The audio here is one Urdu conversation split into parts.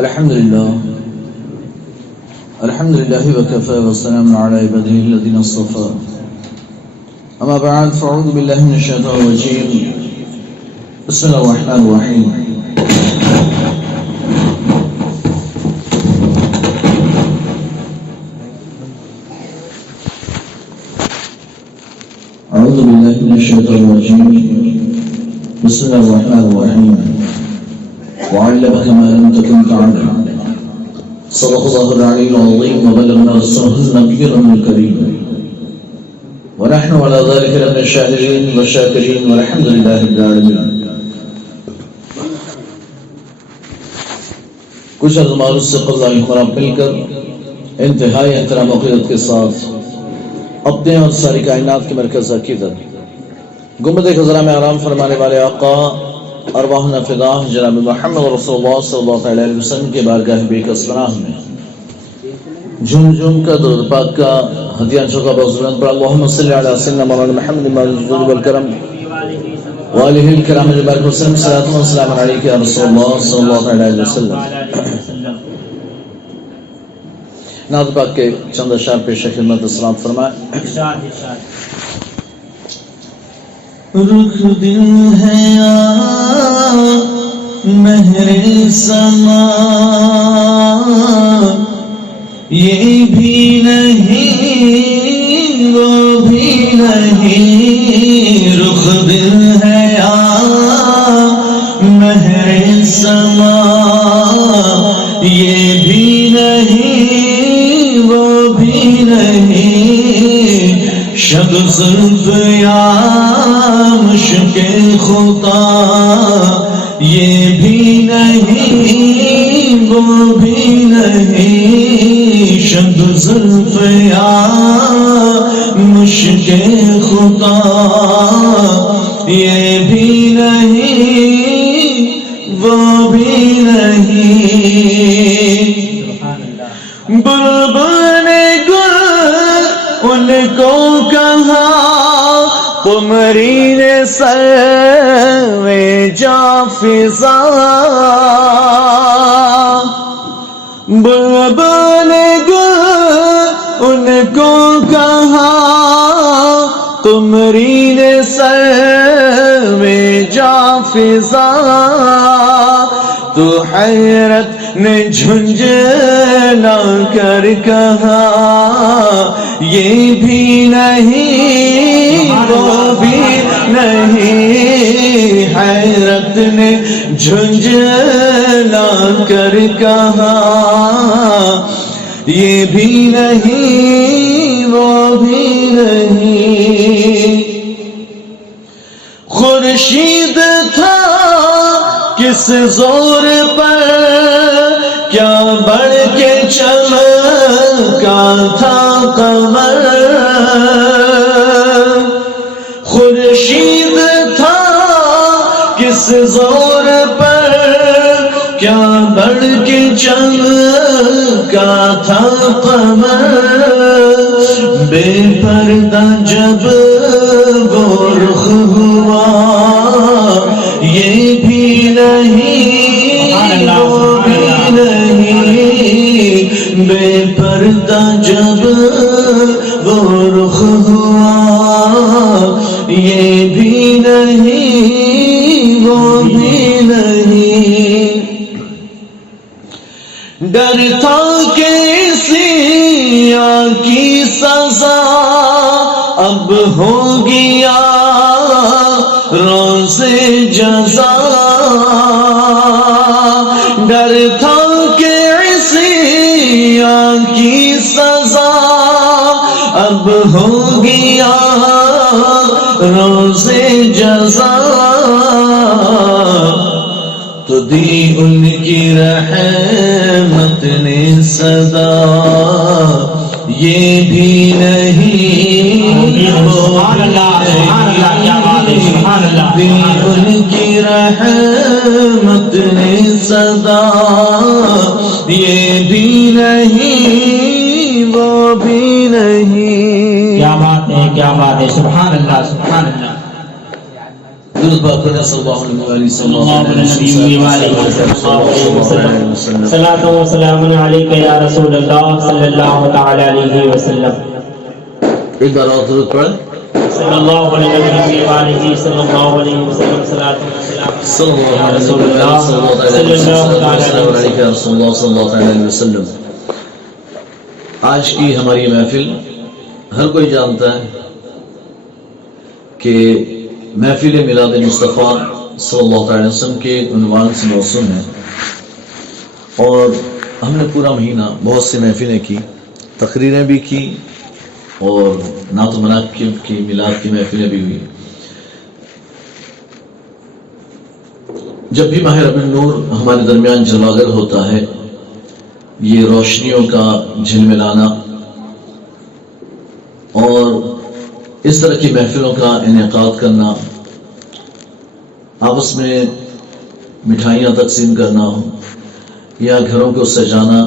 الحمد لله وكفى والسلام على عباده الذين اصطفى أما بعد فأعوذ بالله من الشيطان الرجيم بسم الله الرحمن الرحيم أعوذ بالله من الشيطان الرجيم بسم الله الرحمن الرحيم وعلمك ما لم تكن تعلم صدق الله العلي العظيم وبلغنا رسوله النبي الكريم ونحن على ذلك من الشاهدين والشاكرين والحمد لله رب العالمين. کچھ ازمال سے قضاء خراب مل کر انتہائی احترام و عقیدت کے ساتھ اپنے اور ساری کائنات کے مرکز عقیدت گنبد خضرا میں آرام فرمانے والے آقا ارواحنا فداہ جناب محمد رسول اللہ صلی اللہ علیہ وسلم کے بارگاہ بے کس پناہ میں جھوم جھوم کا درود پاک کا ہدیہ چوکا بزرگان پر اللہم صلی علی سیدنا مولانا محمد المجدود والکرم وآلہ الکرام بارک وسلم صلاۃ و سلام علیک یا رسول اللہ صلی اللہ علیہ وسلم. نعت پاک کے چند اشعار پیش خدمت سلام فرمائے. رخ دل ہے یا مہر سما یہ بھی نہیں وہ بھی نہیں. رخ دل ہے یا مہر سما یہ بھی نہیں وہ بھی نہیں. شب زلف یا مشک خطا یہ بھی نہیں وہ بھی نہیں. شب زلف یا مشک خطا یہ بھی نہیں وہ بھی نہیں. بلبل نے گل ان کو کہا قمری نے سر میں جا فضا. بلبل نے گل ان کو کہا قمری نے سر میں جا فضا. تو حیرت نے جھنجھلا کر کہا یہ بھی نہیں وہ بھی نہیں. حیرت نے جھنجھلا کر کہا یہ بھی نہیں وہ بھی نہیں. خورشید تھا کس زور پر کیا بڑھ کے چمکا تھا قمر. خورشید تھا کس زور پر کیا بڑھ کے چمکا تھا قمر. بے پردہ جب وہ رخ ہوا یہ بھی نہیں وہ بھی نہیں. بے پردہ جب وہ رخ ہوا یہ بھی نہیں وہ بھی نہیں. ڈر تھا کہ اسی کی سزا اب ہو گیا روز جزا. ڈر تھا کہ عصیان کی سزا اب ہو گیا روز جزا. تو دی ان کی رحمت نے صدا یہ بھی نہیں دی ان کی رحمت نے صدا یہ بھی نہیں وہ بھی نہیں. کیا بات ہے کیا بات ہے. سبحان اللہ سبحان اللہ. درود پاک پڑھیں صلی اللہ علیہ وسلم. صلاۃ و سلام علیک یا رسول اللہ صلی اللہ تعالی علیہ وسلم. ایک بار اور درود پڑھیں صلی اللہ علیہ وآلہ صلی اللہ علیہ وسلم. صلاۃ و سلام صلی اللہ علیہ وسلم. آج کی ہماری محفل ہر کوئی جانتا ہے کہ محفل میلاد مصطفیٰ صلی اللہ علیہ وسلم کے عنوان سے موسوم ہے، اور ہم نے پورا مہینہ بہت سی محفلیں کی، تقریریں بھی کی اور نعت و مناقب کی میلاد کی محفلیں بھی ہوئی. جب بھی ماہ ربیع النور ہمارے درمیان جلواگر ہوتا ہے، یہ روشنیوں کا جھلملانا اور اس طرح کی محفلوں کا انعقاد کرنا، آپس میں مٹھائیاں تقسیم کرنا ہو یا گھروں کو سجانا،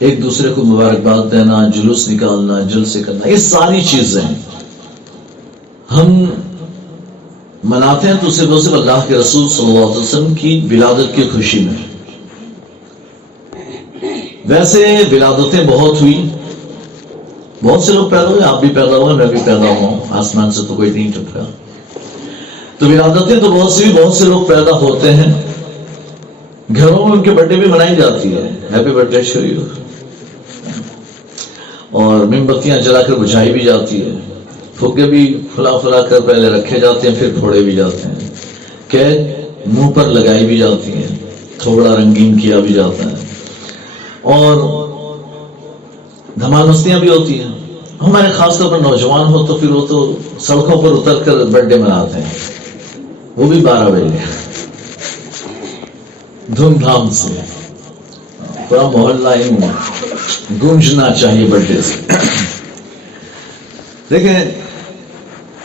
ایک دوسرے کو مبارکباد دینا، جلوس نکالنا، جلسے کرنا، یہ ساری چیزیں ہم مناتے ہیں تو صرف اللہ کے رسول صلی اللہ علیہ وسلم کی ولادت کی خوشی میں. ویسے ولادتیں بہت ہوئی، بہت سے لوگ پیدا ہوئے، آپ بھی پیدا ہوئے، میں بھی پیدا ہوا ہوں، آسمان سے تو کوئی نہیں ٹپکا. تو ولادتیں تو بہت سی، بہت سے لوگ پیدا ہوتے ہیں، گھروں میں ان کے برتھ ڈے بھی منائی جاتی ہے، happy birthday to you, اور موم بتیاں جلا کر بجھائی بھی جاتی ہے، پھگے بھی پھلا پھلا کر پہلے رکھے جاتے ہیں پھر پھوڑے بھی جاتے ہیں، کیک منہ پر لگائی بھی جاتی ہے، تھوڑا رنگین کیا بھی جاتا ہے، اور دھمال مستیاں بھی ہوتی ہیں. ہمارے خاص طور پر نوجوان ہو تو پھر وہ تو سڑکوں پر اتر کر برتھ ڈے مناتے ہیں، وہ بھی 12 بجے دھوم دھام سے، پورا محلہ ہی گونجنا چاہیے برتھ ڈے سے. دیکھیں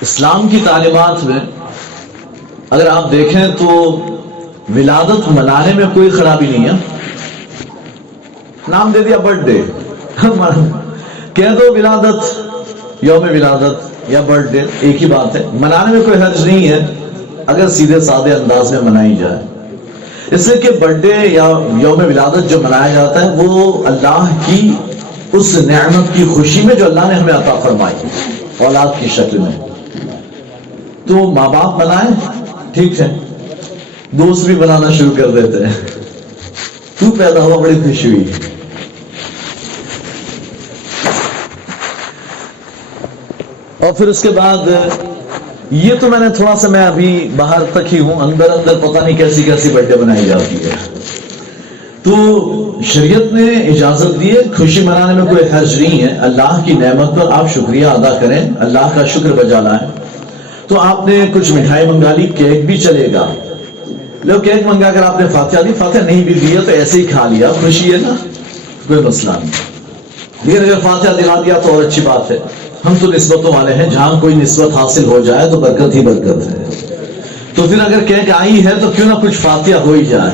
اسلام کی تعلیمات میں اگر آپ دیکھیں تو ولادت منانے میں کوئی خرابی نہیں ہے. نام دے دیا برتھ ڈے، کہہ دو ولادت، یوم ولادت یا برتھ ڈے ایک ہی بات ہے. منانے میں کوئی حرج نہیں ہے اگر سیدھے سادے انداز میں منائی جائے، اس لیے کہ برتھ ڈے یا یوم ولادت جو منایا جاتا ہے وہ اللہ کی اس نعمت کی خوشی میں جو اللہ نے ہمیں عطا فرمائی اولاد کی شکل میں. تو ماں باپ منائیں ٹھیک ہے، دوست بھی بنانا شروع کر دیتے ہیں، تو پیدا ہوا بڑی خوشی ہوئی. اور پھر اس کے بعد یہ تو میں نے تھوڑا سا، میں ابھی باہر تک ہی ہوں، اندر پتہ نہیں کیسی کیسی برتھ ڈے بنائی جاتی ہے. تو شریعت نے اجازت دی ہے، خوشی منانے میں کوئی حرج نہیں ہے. اللہ کی نعمت پر آپ شکریہ ادا کریں، اللہ کا شکر بجا لائیں. تو آپ نے کچھ مٹھائی منگا لی، کیک بھی چلے گا، لو کیک منگا کر آپ نے فاتحہ دی، فاتحہ نہیں بھی دیا تو ایسے ہی کھا لیا، خوشی ہے نا، کوئی مسئلہ نہیں. لیکن اگر فاتحہ دلا دیا تو اور اچھی بات ہے. ہم تو نسبتوں والے ہیں، جہاں کوئی نسبت حاصل ہو جائے تو برکت ہی برکت ہے. تو پھر اگر کیک آئی ہے تو کیوں نہ کچھ فاتحہ ہو ہی جائے،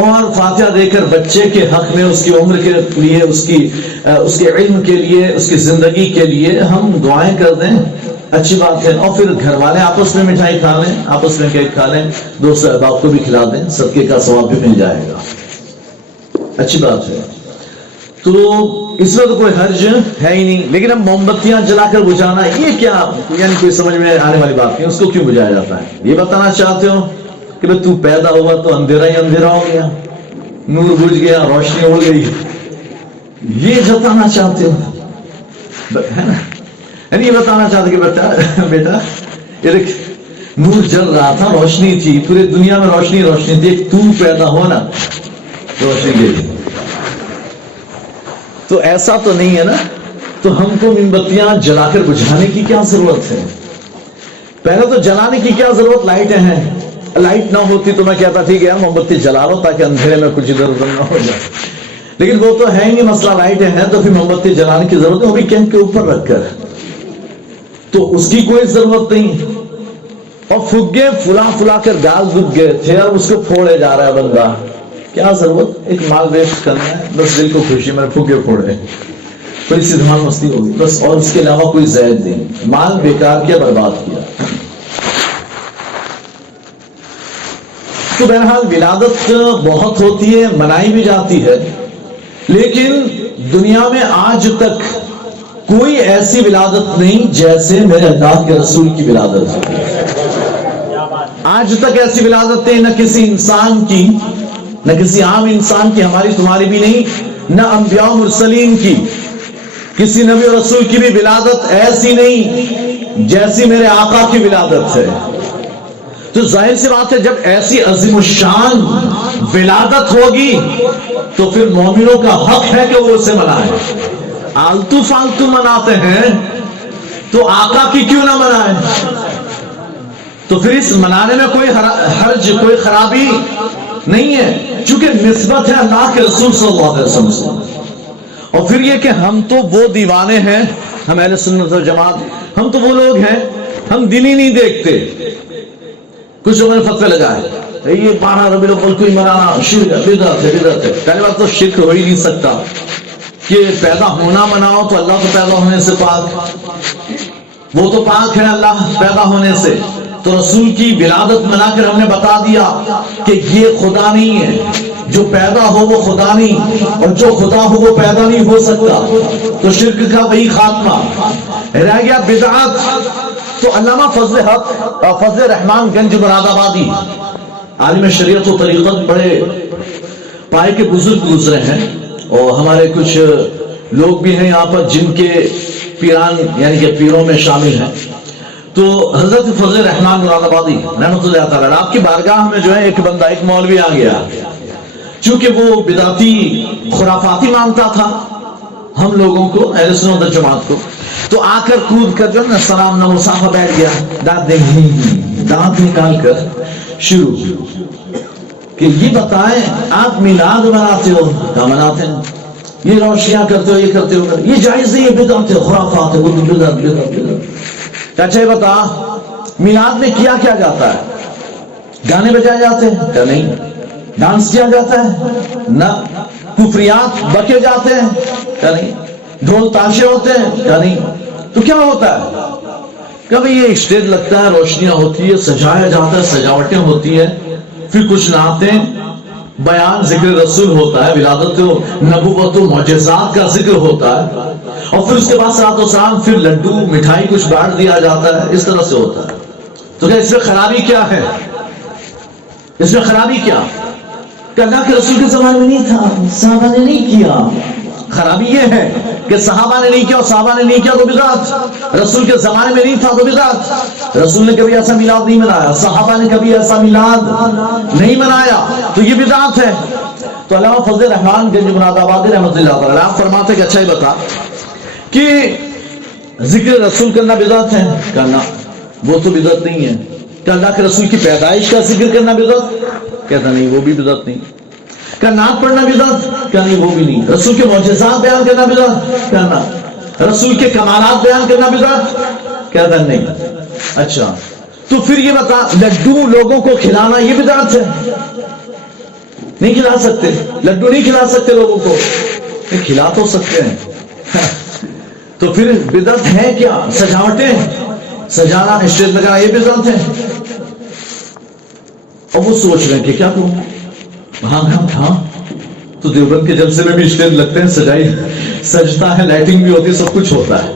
اور فاتحہ دے کر بچے کے حق میں، اس کی عمر کے لیے، اس کے علم کے لیے، اس کی زندگی کے لیے ہم دعائیں کر دیں، اچھی بات ہے. اور پھر گھر والے آپس میں مٹھائی کھا لیں، آپس میں کیک کھا لیں، دوست احباب کو بھی کھلا دیں، صدقے کا ثواب بھی مل جائے گا، اچھی بات ہے. تو اس میں تو کوئی حرج ہے ہی نہیں. لیکن اب موم بتیاں جلا کر بجھانا یہ کیا، یعنی کوئی سمجھ میں آنے والی بات نہیں. اس کو کیوں بجھایا جاتا ہے؟ یہ بتانا چاہتے ہو کہ بھئی تو پیدا ہوا تو اندھیرا ہی اندھیرا ہو گیا، نور بجھ گیا، روشنی اڑ گئی، یہ جتانا چاہتے ہو، ہے نا؟ یعنی یہ بتانا چاہتے کہ بیٹا یہ دیکھ، نور جل رہا تھا، روشنی تھی، پورے دنیا میں روشنی روشنی تھی، ایک تو پیدا ہو نا، روشنی گئی. تو ایسا تو نہیں ہے نا. تو ہم کو موم بتیاں جلا کر بجھانے کی کیا ضرورت ہے؟ پہلے تو جلانے کی کیا ضرورت، لائٹیں ہیں. لائٹ نہ ہوتی تو میں کہتا ٹھیک ہے یار موم بتی جلا لو تاکہ اندھیرے میں کچھ ادھر ادھر نہ ہو جائے. لیکن وہ تو ہے ہی نہیں مسئلہ، لائٹیں ہیں تو پھر موم بتی جلانے کی ضرورت ہے، وہ بھی کیمپ کے اوپر رکھ کر، تو اس کی کوئی ضرورت نہیں. اور پھگے پھلا کر گال دب گئے تھے اور اس کو پھوڑے جا رہا ہے بندہ، کیا ضرورت؟ ایک مال ویسٹ کرنا ہے بس، دل کو خوشی میں پھگے پھوڑے، تھوڑی سی دھمال مستی ہوگی بس، اور اس کے علاوہ کوئی زائد نہیں. مال بیکار کیا، برباد کیا. تو بہرحال ولادت بہت ہوتی ہے، منائی بھی جاتی ہے، لیکن دنیا میں آج تک کوئی ایسی ولادت نہیں جیسے میرے اللہ کے رسول کی ولادت ہے۔ آج تک ایسی ولادتیں نہ کسی انسان کی، نہ کسی عام انسان کی، ہماری تمہاری بھی نہیں، نہ انبیاء و مرسلین کی، کسی نبی و رسول کی بھی ولادت ایسی نہیں جیسی میرے آقا کی ولادت ہے۔ تو ظاہر سی بات ہے جب ایسی عظیم الشان ولادت ہوگی تو پھر مومنوں کا حق ہے کہ وہ اسے منائیں۔ آلتو فالتو مناتے ہیں تو آقا کی کیوں نہ منائیں؟ تو پھر اس منانے میں کوئی حرج، کوئی خرابی نہیں ہے، چونکہ نسبت ہے اللہ کے رسول صلی اللہ علیہ وسلم سے۔ اور پھر یہ کہ ہم تو وہ دیوانے ہیں، ہم اہل سنت والجماعت، ہم تو وہ لوگ ہیں، ہم دن ہی نہیں دیکھتے۔ کچھ لوگوں نے فتوے لگائے یہ 12 ربیع الاول کو ہی منانا شرک ہے، بدعت ہے، بدعت ہے۔ پہلی بات تو شرک ہو ہی نہیں سکتا کہ پیدا ہونا مناؤ، تو اللہ تو پیدا ہونے سے پاک، وہ تو پاک ہے اللہ پیدا ہونے سے۔ تو رسول کی ولادت منا کر ہم نے بتا دیا کہ یہ خدا نہیں ہے، جو پیدا ہو وہ خدا نہیں، اور جو خدا ہو وہ پیدا نہیں ہو سکتا۔ تو شرک کا وہی خاتمہ رہ گیا۔ بدعت تو علامہ فضل حق اور فضل رحمان گنج مراد آبادی، عالم شریعت و طریقت، بڑے پائے کے بزرگ گزرے ہیں، اور ہمارے کچھ لوگ بھی ہیں یہاں پر جن کے پیران یعنی کہ پیروں میں شامل ہیں۔ تو حضرت فضل رحمان مراد آبادی رحمۃ اللہ تعالیٰ، آپ کی بارگاہ میں جو ہے ایک بندہ، ایک مولوی آ گیا، چونکہ وہ بدعتی خرافاتی مانتا تھا ہم لوگوں کو، اہل سنت و جماعت کو، تو آ کر کود کر جو ہے نا سلام نہ مسافہ بیٹھ گیا، دانت نکال کر شروع کہ یہ بتائیں آپ میلاد مناتے ہو؟ کیا مناتے ہیں؟ یہ روشنیاں کرتے ہو، یہ کرتے ہو، یہ جائز نہیں، یہ بدعت ہے، خرافات ہے، وہ بدعت بدعت بدعت۔ اچھا یہ بتا میلاد میں کیا کیا جاتا ہے؟ گانے بجائے جاتے ہیں؟ کیا نہیں؟ ڈانس کیا جاتا ہے؟ نہ۔ کفریات بکے جاتے ہیں؟ کیا نہیں؟ ڈھول تاشے ہوتے ہیں؟ کیا نہیں؟ تو کیا ہوتا ہے؟ کبھی یہ اسٹیج لگتا ہے، روشنیاں ہوتی ہے، سجایا جاتا ہے، سجاوٹیں ہوتی ہے، پھر کچھ نعتیں، بیان، ذکر رسول ہوتا ہے، ولادت و نبوت و معجزات کا ذکر ہوتا ہے، اور پھر اس کے بعد صلاۃ و سلام، پھر لڈو مٹھائی کچھ بانٹ دیا جاتا ہے، اس طرح سے ہوتا ہے۔ تو کیا اس میں خرابی کیا ہے؟ اس میں خرابی کیا؟ کہ اللہ کے رسول کے زمانے میں نہیں تھا، صحابہ نے نہیں کیا۔ خرابی یہ ہے کہ صحابہ نے نہیں کیا، اور صحابہ نے نہیں کیا تو بدعت، رسول کے زمانے میں نہیں تھا تو بدعت، رسول نے کبھی ایسا میلاد نہیں منایا، صحابہ نے کبھی ایسا میلاد نہیں منایا، تو یہ بدعت ہے۔ تو علامہ فضل رحمان گنج مراد آبادی رحمۃ اللہ تعالیٰ آپ فرماتے کہ اچھا ہی بتا کہ ذکر رسول کرنا بدعت ہے؟ کہنا وہ تو بدعت نہیں ہے۔ کہ اللہ کے رسول کی پیدائش کا ذکر کرنا بدعت؟ کہتا نہیں وہ بھی بدعت نہیں۔ کہ نعت پڑھنا بدعت؟ کہنا نہیں وہ بھی نہیں۔ رسول کے معجزات بیان کرنا بدعت؟ کہنا رسول کے کمالات بیان کرنا بدعت؟ کہتا نہیں۔ اچھا تو پھر یہ بتا لڈو لوگوں کو کھلانا یہ بدعت ہے؟ نہیں کھلا سکتے، لڈو نہیں کھلا سکتے لوگوں کو، کھلا تو سکتے ہیں۔ تو پھر بدعت ہے کیا؟ سجاوٹیں، سجانا، اسٹیج لگانا، یہ بدعت ہے۔ اور وہ سوچ رہے ہیں کہ کیا کروں؟ ہاں تو دیوبند کے جلسے میں بھی اسٹیج لگتے ہیں، سجائی سجتا ہے، لائٹنگ بھی ہوتی ہے، سب کچھ ہوتا ہے۔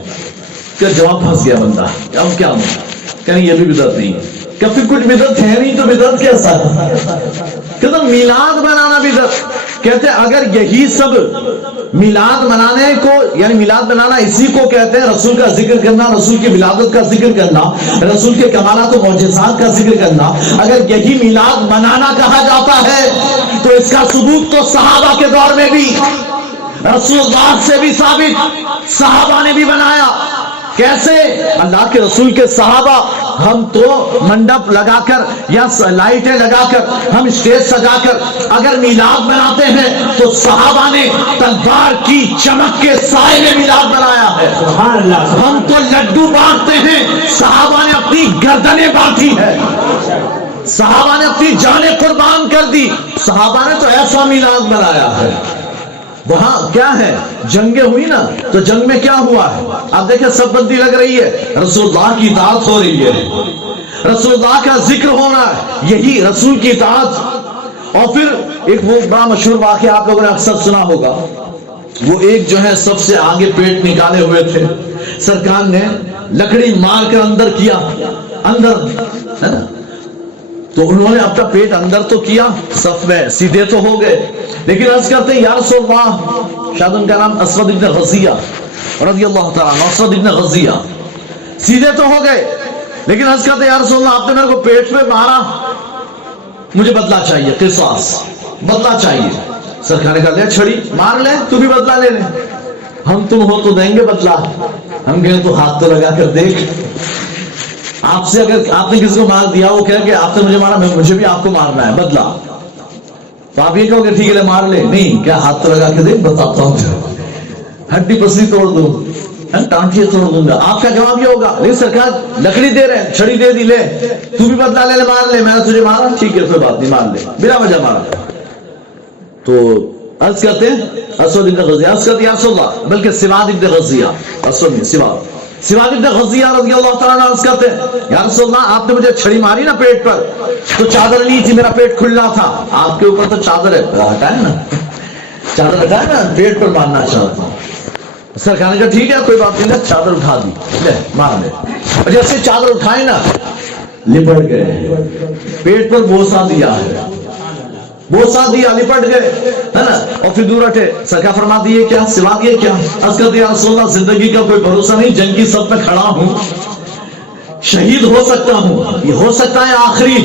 کیا جواب پھنس گیا بندہ، اب کیا کہیں یہ بھی بدعت نہیں ہے۔ کہ پھر کچھ بدعت ہے نہیں تو بدعت کیسا ہے؟ کہتا میلاد منانا بدعت۔ کہتے ہیں اگر یہی سب میلاد منانے کو، یعنی میلاد منانا اسی کو کہتے ہیں، رسول کا ذکر کرنا، رسول کی ولادت کا ذکر کرنا، رسول کے کمالات و معجزات کا ذکر کرنا، اگر یہی میلاد منانا کہا جاتا ہے تو اس کا ثبوت تو صحابہ کے دور میں بھی رسول اللہ سے بھی ثابت، صحابہ نے بھی بنایا۔ کیسے؟ اللہ کے رسول کے صحابہ، ہم تو منڈپ لگا کر یا لائٹیں لگا کر، ہم اسٹیج سجا کر اگر میلاد بناتے ہیں تو صحابہ نے تلوار کی چمک کے سائے میں میلاد بنایا ہے۔ سبحان اللہ۔ ہم تو لڈو بانٹتے ہیں، صحابہ نے اپنی گردنیں بانٹی ہے، صحابہ نے اپنی جانیں قربان کر دی، صحابہ نے تو ایسا میلاد بنایا ہے۔ وہاں کیا ہے؟ جنگیں ہوئی نا، تو جنگ میں کیا ہوا ہے؟ آپ دیکھیں سب بندی لگ رہی ہے، رسول اللہ کی اطاعت ہو رہی ہے۔ رسول اللہ کا ذکر ہونا، یہی رسول کی اطاعت۔ اور پھر ایک وہ بڑا مشہور واقعہ آپ لوگوں نے اکثر سنا ہوگا، وہ ایک جو ہے سب سے آگے پیٹ نکالے ہوئے تھے، سرکار نے لکڑی مار کر اندر کیا، اندر ہے نا، تو انہوں نے اپنا پیٹ اندر تو کیا، صف میں سیدھے تو ہو گئے، لیکن عرض کرتے ہیں یا رسول اللہ، شاید ان کا نام اسود ابن غزیہ رضی اللہ تعالیٰ عنہ، اسود ابن غزیہ، سیدھے تو ہو گئے، لیکن عرض کرتے ہیں یا رسول اللہ، آپ نے میرے کو پیٹ پہ مارا، مجھے بدلہ چاہیے، قصاص، بدلہ چاہیے۔ سرکار نے کہا لے چھڑی مار لے، تو بھی بدلہ لے لے، ہم تم ہو تو دیں گے بدلہ۔ ہم کہیں تو ہاتھ تو لگا کر دیکھ، آپ سے اگر آپ نے کسی کو مار دیا، وہ کہہ کہ آپ نے مجھے مارا، مجھے بھی آپ کو مارنا ہے بدلہ، تو آپ یہ کہو کہ ٹھیک ہے مار لے، نہیں، کیا ہاتھ تو لگا کے دیکھ، بتاتا ہوں، ہڈی پسلی توڑ دوں، ٹانٹیاں توڑ دوں گا۔ آپ کا جواب یہ ہوگا نہیں سرکار لکڑی دے رہے ہیں، چھڑی دے دی، لے تو بھی بدلہ لے لے، مار لے، میں نے تجھے مارا، ٹھیک ہے کوئی بات نہیں، مار لے، بلا وجہ مارا۔ تو عرض کرتے ہیں اسود ابن غزیہ، عرض کرتے یا رسول اللہ، بلکہ سواد ابن غزیہ، اسود نہیں سواد ابن غزیہ رضی اللہ تعالیٰ عنہ عرض کرتے ہیں یا رسول اللہ، آپ نے مجھے چھڑی ماری نا پیٹ پر، تو چادر نہیں تھی، میرا پیٹ کھلا تھا، آپ کے اوپر تو چادر ہے، ہٹائے نا، چادر ہٹائے نا، پیٹ پر مارنا چاہتا ہوں۔ سرکار نے کہا ٹھیک ہے کوئی بات نہیں، چادر اٹھا دی، لے مار لے۔ اور جیسے چادر اٹھائے نا، لپٹ گئے، پیٹ پر بوسا دیا ہے، بوسا دیا، لپٹ گئے، ہے نا، اور پھر دور ہٹے۔ سرکار فرما دیے کیا، سوا دیے کیا؟ عرض کر دیا رسول اللہ، زندگی کا کوئی بھروسہ نہیں، جنگ کی صف میں کھڑا ہوں، شہید ہو سکتا ہوں، یہ ہو سکتا ہے آخری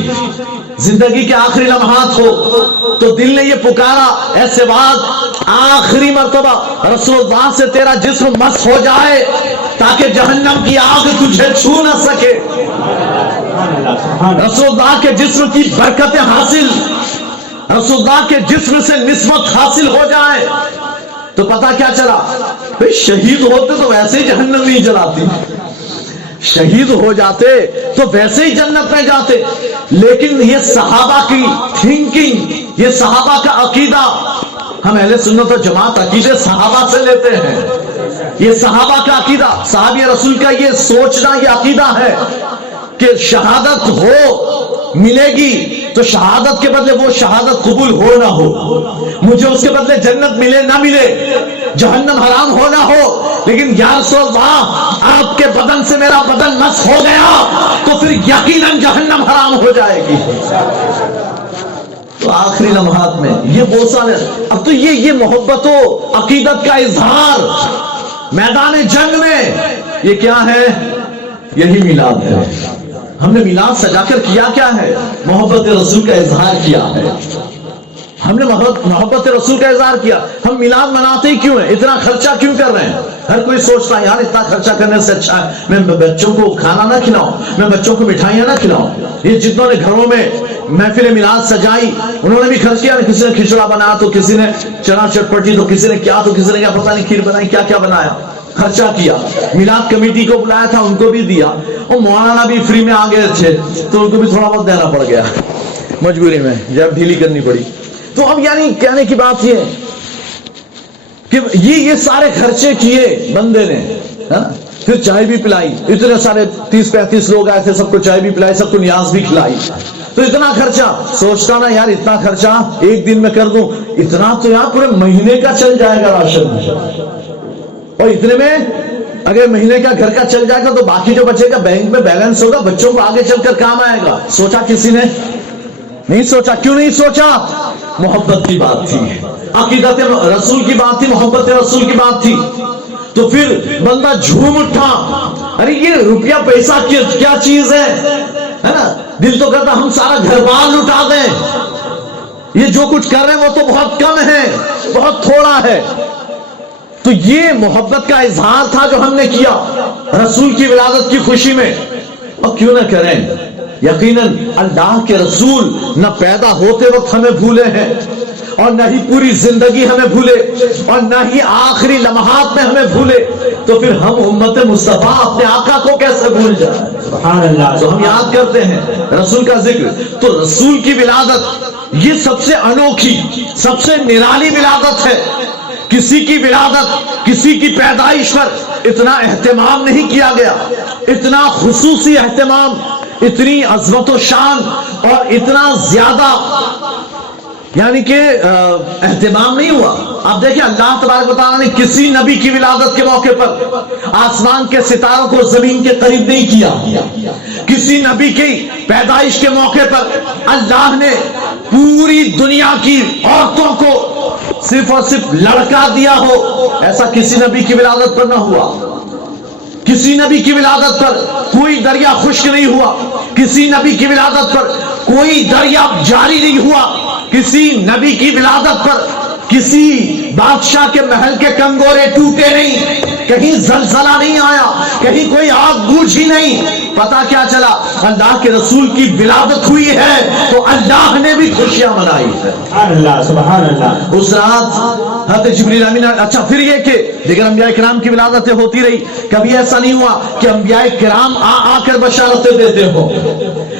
زندگی کے آخری لمحات ہو، تو دل نے یہ پکارا اے سواد، آخری مرتبہ رسول اللہ سے تیرا جسم مس ہو جائے تاکہ جہنم کی آگ تجھے چھو نہ سکے، رسول اللہ کے جسم کی برکتیں حاصل، رسول اللہ کے جسم سے نسبت حاصل ہو جائے۔ تو پتہ کیا چلا، بھئی شہید ہوتے تو ویسے ہی جہنم نہیں جلاتی، شہید ہو جاتے تو ویسے ہی جنت میں جاتے، لیکن یہ صحابہ کی تھنکنگ، یہ صحابہ کا عقیدہ، ہم اہل سنت و جماعت عقیدے صحابہ سے لیتے ہیں، یہ صحابہ کا عقیدہ، صحابی رسول کا یہ سوچنا، یہ عقیدہ ہے کہ شہادت ہو ملے گی تو شہادت کے بدلے وہ شہادت قبول ہو نہ ہو، مجھے اس کے بدلے جنت ملے نہ ملے، جہنم حرام ہو نہ ہو، لیکن یا رسول اللہ آپ کے بدن سے میرا بدن مس ہو گیا تو پھر یقیناً جہنم حرام ہو جائے گی۔ تو آخری لمحات میں یہ بوسا ہے، اب تو یہ محبت و عقیدت کا اظہار میدان جنگ میں، یہ کیا ہے؟ یہی میلاد ہے۔ ہم نے میلاد سجا کر کیا کیا ہے؟ محبت رسول کا اظہار کیا ہے، ہم نے محبت رسول کا اظہار کیا۔ ہم میلاد مناتے ہی کیوں ہیں؟ اتنا خرچہ کیوں کر رہے ہیں؟ ہر کوئی سوچتا ہے یار اتنا خرچہ کرنے سے اچھا ہے میں بچوں کو کھانا نہ کھلاؤں، میں بچوں کو مٹھائیاں نہ کھلاؤں۔ یہ جتنوں نے گھروں میں محفل میلاد سجائی انہوں نے بھی خرچ کیا، کسی نے کھچڑا بنایا تو کسی نے چنا چٹپٹی، تو کسی نے کیا، تو کسی نے کیا پتہ نہیں کھیر بنائی، کیا کیا بنایا، خرچہ کیا۔ میلاد کمیٹی کو بلایا تھا، ان کو بھی دیا، اور مولانا بھی فری میں آ گئے تھے تو ان کو بھی تھوڑا بہت دینا پڑ گیا مجبوری میں، جب ڈھیلی کرنی پڑی۔ تو اب یعنی کہنے کی بات یہ کہ یہ سارے خرچے کیے بندے نے، پھر چائے بھی پلائی، اتنے سارے 30-35 لوگ آئے تھے، سب کو چائے بھی پلائی، سب کو نیاز بھی کھلائی، تو اتنا خرچہ سوچتا نا یار اتنا خرچہ ایک دن میں کر دوں، اتنا تو یار پورے مہینے کا چل جائے گا راشن، اور اتنے میں اگر مہینے کا گھر کا چل جائے گا تو باقی جو بچے گا بینک میں بیلنس ہوگا، بچوں کو آگے چل کر کام آئے گا۔ سوچا کسی نے نہیں سوچا، کیوں نہیں سوچا؟ محبت کی بات تھی، عقیدت رسول کی بات تھی، محبت رسول کی بات تھی۔ تو پھر بندہ جھوم اٹھا، ارے یہ روپیہ پیسہ کیا چیز ہے نا، دل تو کرتا ہم سارا گھر بار لٹا دیں، یہ جو کچھ کر رہے ہیں وہ تو بہت کم ہے، بہت تھوڑا ہے۔ تو یہ محبت کا اظہار تھا جو ہم نے کیا رسول کی ولادت کی خوشی میں، اور کیوں نہ کریں؟ یقیناً اللہ کے رسول نہ پیدا ہوتے وقت ہمیں بھولے ہیں، اور نہ ہی پوری زندگی ہمیں بھولے، اور نہ ہی آخری لمحات میں ہمیں بھولے، تو پھر ہم امت مصطفیٰ اپنے آقا کو کیسے بھول جائیں؟ سبحان اللہ۔ تو ہم یاد کرتے ہیں رسول کا ذکر، تو رسول کی ولادت یہ سب سے انوکھی، سب سے نرالی ولادت ہے۔ کسی کی ولادت، کسی کی پیدائش پر اتنا اہتمام نہیں کیا گیا، اتنا خصوصی اہتمام، اتنی عظمت و شان اور اتنا زیادہ یعنی کہ اہتمام نہیں ہوا. اب دیکھیں اللہ تبارک و تعالیٰ نے کسی نبی کی ولادت کے موقع پر آسمان کے ستاروں کو زمین کے قریب نہیں کیا. کسی نبی کی پیدائش کے موقع پر اللہ نے پوری دنیا کی عورتوں کو صرف اور صرف لڑکا دیا ہو، ایسا کسی نبی کی ولادت پر نہ ہوا. کسی نبی کی ولادت پر کوئی دریا خشک نہیں ہوا. کسی نبی کی ولادت پر کوئی دریا جاری نہیں ہوا. کسی نبی کی ولادت پر کسی بادشاہ کے محل کے کنگورے ٹوٹے نہیں، کہیں زلزلہ نہیں آیا، کہیں کوئی آگ بوجھی نہیں. پتا کیا چلا؟ اللہ کے رسول کی ولادت ہوئی ہے تو اللہ نے بھی خوشیاں منائی ہے. اللہ سبحان اللہ. اس رات حضرت جبریل امین. اچھا پھر یہ کہ دیگر انبیاء کرام کی ولادتیں ہوتی رہی، کبھی ایسا نہیں ہوا کہ انبیاء کرام آ کر بشارتیں دیتے ہو.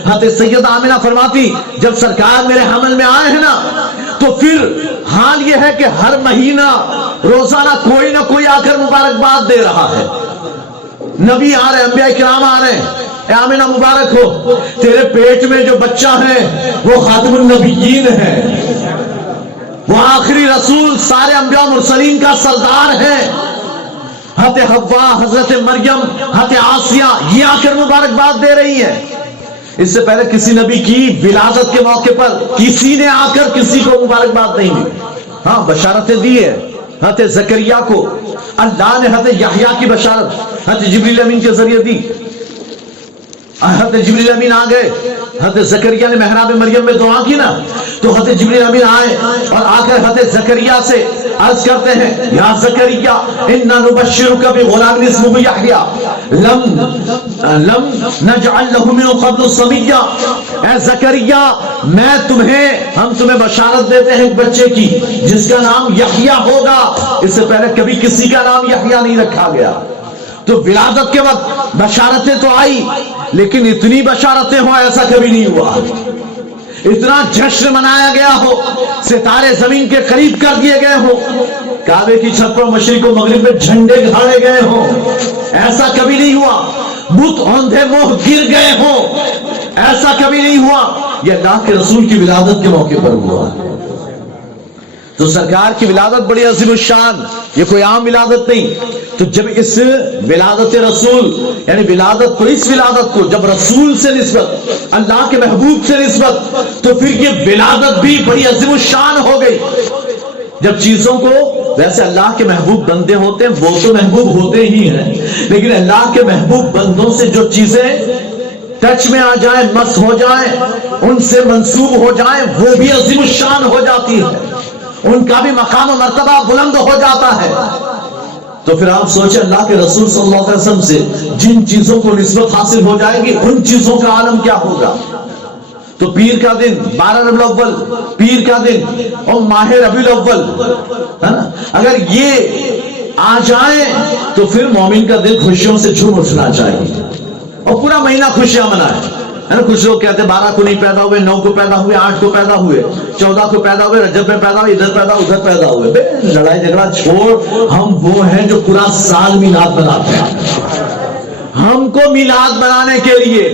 حضرت سیدہ آمنہ فرماتی جب سرکار میرے حمل میں آئے ہیں نا تو پھر حال یہ ہے کہ ہر مہینہ روزانہ کوئی نہ کوئی آ کر مبارکباد دے رہا ہے. نبی آ رہے، انبیاء کرام آ رہے ہیں، اے آمنہ مبارک ہو، تیرے پیٹ میں جو بچہ ہے وہ خاتم النبیین ہے، وہ آخری رسول سارے انبیاء مرسلین کا سردار ہے. حضرت حوا، حضرت مریم، حضرت آسیہ یہ آ کر مبارکباد دے رہی ہے. اس سے پہلے کسی نبی کی ولادت کے موقع پر کسی نے آ کر کسی کو مبارکباد نہیں دی. ہاں بشارتیں دی ہے. حضرت زکریا کو اللہ نے حضرت یحییٰ کی بشارت حضرت جبریل امین کے ذریعے دی. حضرت جبریل امین آ گئے، حضرت زکریا نے محراب مریم میں دعا کی نا تو حضرت جبریل امین آئے اور آ کر حضرت زکریا سے عرض کرتے ہیں یا زکریا انا نبشرک بغلام اسمہ یحییٰ لم نجعل له من قبل سمیا. اے زکریا ہم تمہیں بشارت دیتے ہیں ایک بچے کی جس کا نام یحییٰ ہوگا. اس سے پہلے کبھی کسی کا نام یحییٰ نہیں رکھا گیا. تو ولادت کے وقت بشارتیں تو آئی لیکن اتنی بشارتیں ہو ایسا کبھی نہیں ہوا. اتنا جشن منایا گیا ہو، ستارے زمین کے قریب کر دیے گئے ہو، کعبے کی چھت پر مشرق و مغرب میں جھنڈے گھاڑے گئے ہوں، ایسا کبھی نہیں ہوا. بت اوندھے منہ گر گئے ہوں، ایسا کبھی نہیں ہوا. یہ اللہ کے رسول کی ولادت کے موقع پر ہوا. تو سرکار کی ولادت بڑی عظیم الشان، یہ کوئی عام ولادت نہیں. تو جب اس ولادت رسول یعنی ولادت کو اس ولادت کو جب رسول سے نسبت، اللہ کے محبوب سے نسبت، تو پھر یہ ولادت بھی بڑی عظیم الشان ہو گئی. جب چیزوں کو ویسے اللہ کے محبوب بندے ہوتے ہیں وہ تو محبوب ہوتے ہی ہیں، لیکن اللہ کے محبوب بندوں سے جو چیزیں ٹچ میں آ جائیں، مس ہو جائیں، ان سے منسوب ہو جائیں، وہ بھی عظیم الشان ہو جاتی ہے، ان کا بھی مقام و مرتبہ بلند ہو جاتا ہے. تو پھر آپ سوچیں اللہ کے رسول صلی اللہ علیہ وسلم سے جن چیزوں کو نسبت حاصل ہو جائے گی ان چیزوں کا عالم کیا ہوگا. تو پیر کا دن 12 ربیع الاول، پیر کا دن اور ماہ ربیع الاول ہے نا، اگر یہ آ جائیں تو پھر مومن کا دل خوشیوں سے جھوم اٹھنا چاہیے اور پورا مہینہ خوشیاں منائے. کچھ لوگ کہتے ہیں 12 کو نہیں پیدا ہوئے، 9 کو پیدا ہوئے، 8 کو پیدا ہوئے، 14 کو پیدا ہوئے، رجب میں پیدا ہوئے، ادھر پیدا ادھر پیدا ہوئے. لڑائی جھگڑا چھوڑ، ہم وہ ہیں جو پورا سال میلاد مناتے ہیں. ہم کو میلاد منانے کے لیے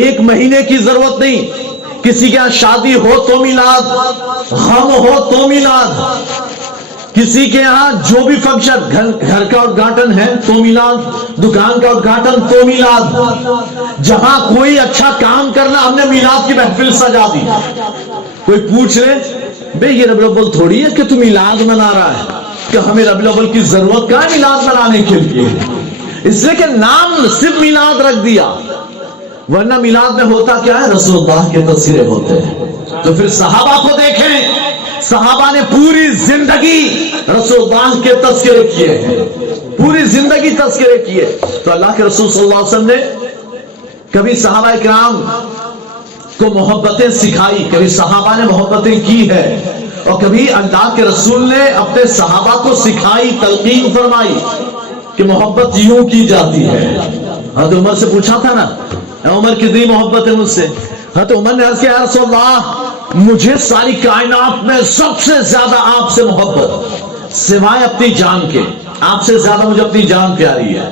ایک مہینے کی ضرورت نہیں. کسی کے یہاں شادی ہو تو میلاد، غم ہو تو میلاد، کسی کے یہاں جو بھی فنکشن، گھر کا اُدگھاٹن ہے تو میلاد، دکان کا اُدگھاٹن تو میلاد، جہاں کوئی اچھا کام کرنا ہم نے میلاد کی محفل سجا دی. کوئی پوچھ لے بے یہ ربیع الاول تھوڑی ہے کہ تو میلاد منا رہا ہے، کہ ہمیں ربیع الاول کی ضرورت کہاں ہے میلاد منانے کے لیے، اس لیے کہ نام صرف میلاد رکھ دیا. ورنہ میلاد میں ہوتا کیا ہے؟ رسول اللہ کے تذکرے ہوتے ہیں. تو پھر صحابہ کو دیکھیں، صحابہ نے پوری زندگی رسول اللہ کے تذکرے کیے ہیں، پوری زندگی تذکرے کیے. تو اللہ کے رسول صلی اللہ علیہ وسلم نے کبھی صحابہ کرام کو محبتیں سکھائی، کبھی صحابہ نے محبتیں کی ہے، اور کبھی اللہ کے رسول نے اپنے صحابہ کو سکھائی، تلقین فرمائی کہ محبت یوں کی جاتی ہے. حضرت عمر سے پوچھا تھا نا، عمر کتنی محبت ہے مجھ سے؟ حضرت عمر نے عرض کیا یا رسول اللہ مجھے ساری کائنات میں سب سے زیادہ آپ سے محبت، سوائے اپنی جان کے، آپ سے زیادہ مجھے اپنی جان پیاری ہے.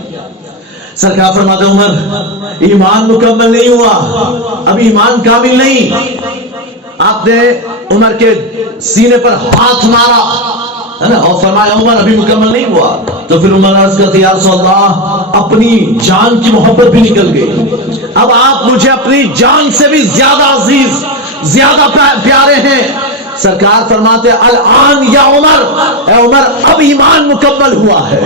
سرکار فرماتے عمر ایمان مکمل نہیں ہوا، اب ایمان کامل نہیں. آپ نے عمر کے سینے پر ہاتھ مارا ہے نا اور فرمایا عمر ابھی مکمل نہیں ہوا. تو پھر عمر عرض کرتے یا رسول اللہ اپنی جان کی محبت بھی نکل گئی، اب آپ مجھے اپنی جان سے بھی زیادہ عزیز، زیادہ پیارے ہیں. سرکار فرماتے الان یا عمر، اے عمر اب ایمان مکمل ہوا ہے،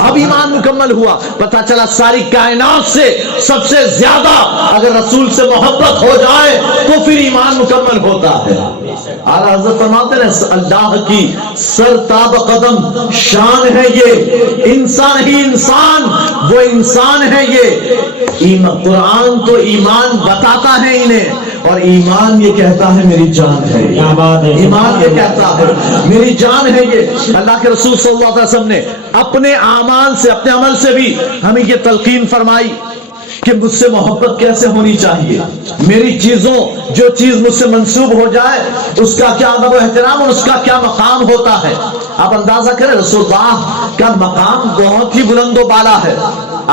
اب ایمان مکمل ہوا. پتہ چلا ساری کائنات سے سب سے زیادہ اگر رسول سے محبت ہو جائے تو پھر ایمان مکمل ہوتا ہے. اعلیٰ حضرت فرماتے ہیں اللہ کی سر تاب قدم شان ہے یہ، انسان ہی انسان، وہ انسان ہے یہ. قرآن تو ایمان بتاتا ہے انہیں، اور ایمان یہ کہتا ہے میری جان ہے، ایمان یہ کہتا ہے میری جان ہے یہ. اللہ کے رسول صلی اللہ علیہ وسلم نے اپنے اعمال سے، اپنے عمل سے بھی ہمیں یہ تلقین فرمائی کہ مجھ سے محبت کیسے ہونی چاہیے، میری چیزوں، جو چیز مجھ سے منسوب ہو جائے اس کا کیا ادب و احترام اور اس کا کیا مقام ہوتا ہے. آپ اندازہ کریں رسول اللہ کا مقام بہت ہی بلند و بالا ہے،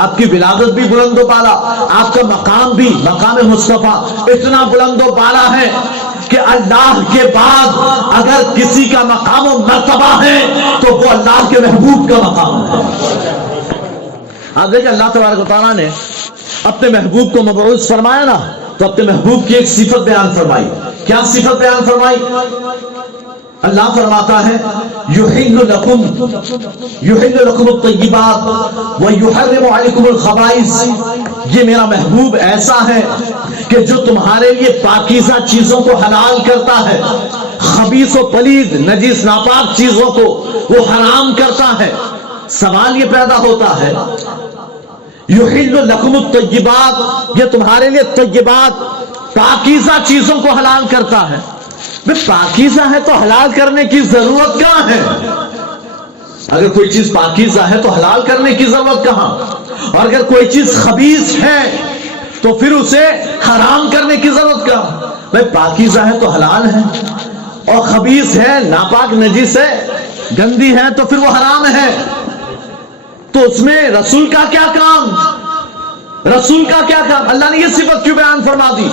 آپ کی ولادت بھی بلند و بالا، آپ کا مقام بھی مقام مصطفیٰ اتنا بلند و بالا ہے کہ اللہ کے بعد اگر کسی کا مقام و مرتبہ ہے تو وہ اللہ کے محبوب کا مقام ہے. آپ دیکھیں اللہ تبارک و تعالیٰ نے اپنے محبوب کو مبعوث فرمایا نا، تو اپنے محبوب کی ایک صفت بیان فرمائی. کیا صفت بیان فرمائی؟ اللہ فرماتا ہے یحل لکم الطیبات ویحرم علیکم الخبائث. یہ میرا محبوب ایسا ہے کہ جو تمہارے لیے پاکیزہ چیزوں کو حلال کرتا ہے، خبیث و پلید نجس ناپاک چیزوں کو وہ حرام کرتا ہے. سوال یہ پیدا ہوتا ہے یحل لکم الطیبات، یہ تمہارے لیے طیبات پاکیزہ چیزوں کو حلال کرتا ہے. پاکیزہ ہے تو حلال کرنے کی ضرورت کہاں ہے؟ اگر کوئی چیز پاکیزہ ہے تو حلال کرنے کی ضرورت کہاں؟ اور اگر کوئی چیز خبیث ہے تو پھر اسے حرام کرنے کی ضرورت کہاں؟ بھائی پاکیزہ ہے تو حلال ہے، اور خبیث ہے، ناپاک نجس ہے، گندی ہے تو پھر وہ حرام ہے. تو اس میں رسول کا کیا کام؟ رسول کا کیا کام؟ اللہ نے یہ صفت کیوں بیان فرما دی؟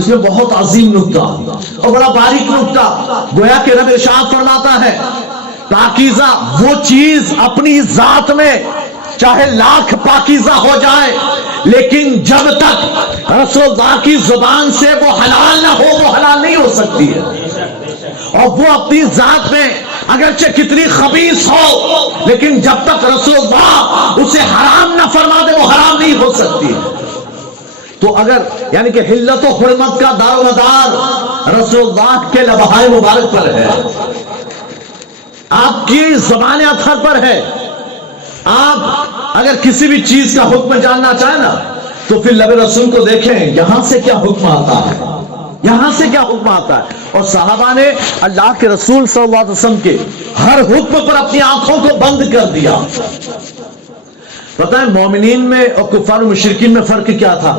اس میں بہت عظیم نکتہ اور بڑا باریک نکتہ. گویا کہ رب ارشاد فرماتا ہے پاکیزہ وہ چیز اپنی ذات میں چاہے لاکھ پاکیزہ ہو جائے، لیکن جب تک رسول اللہ کی زبان سے وہ حلال نہ ہو وہ حلال نہیں ہو سکتی ہے. اور وہ اپنی ذات میں اگرچہ کتنی خبیث ہو، لیکن جب تک رسول اللہ اسے حرام نہ فرما دے وہ حرام نہیں ہو سکتی. تو اگر یعنی کہ حلت و حرمت کا دار و مدار رسول اللہ کے لبہائے مبارک پر ہے، آپ کی زبان اطہر پر ہے. آپ اگر کسی بھی چیز کا حکم جاننا چاہیں نا تو پھر لب رسول کو دیکھیں یہاں سے کیا حکم آتا ہے، یہاں سے کیا حکم آتا ہے. اور صحابہ نے اللہ کے رسول صلی اللہ علیہ وسلم کے ہر حکم پر اپنی آنکھوں کو بند کر دیا. پتہ ہے مومنین میں اور کفار و مشرکین میں فرق کیا تھا؟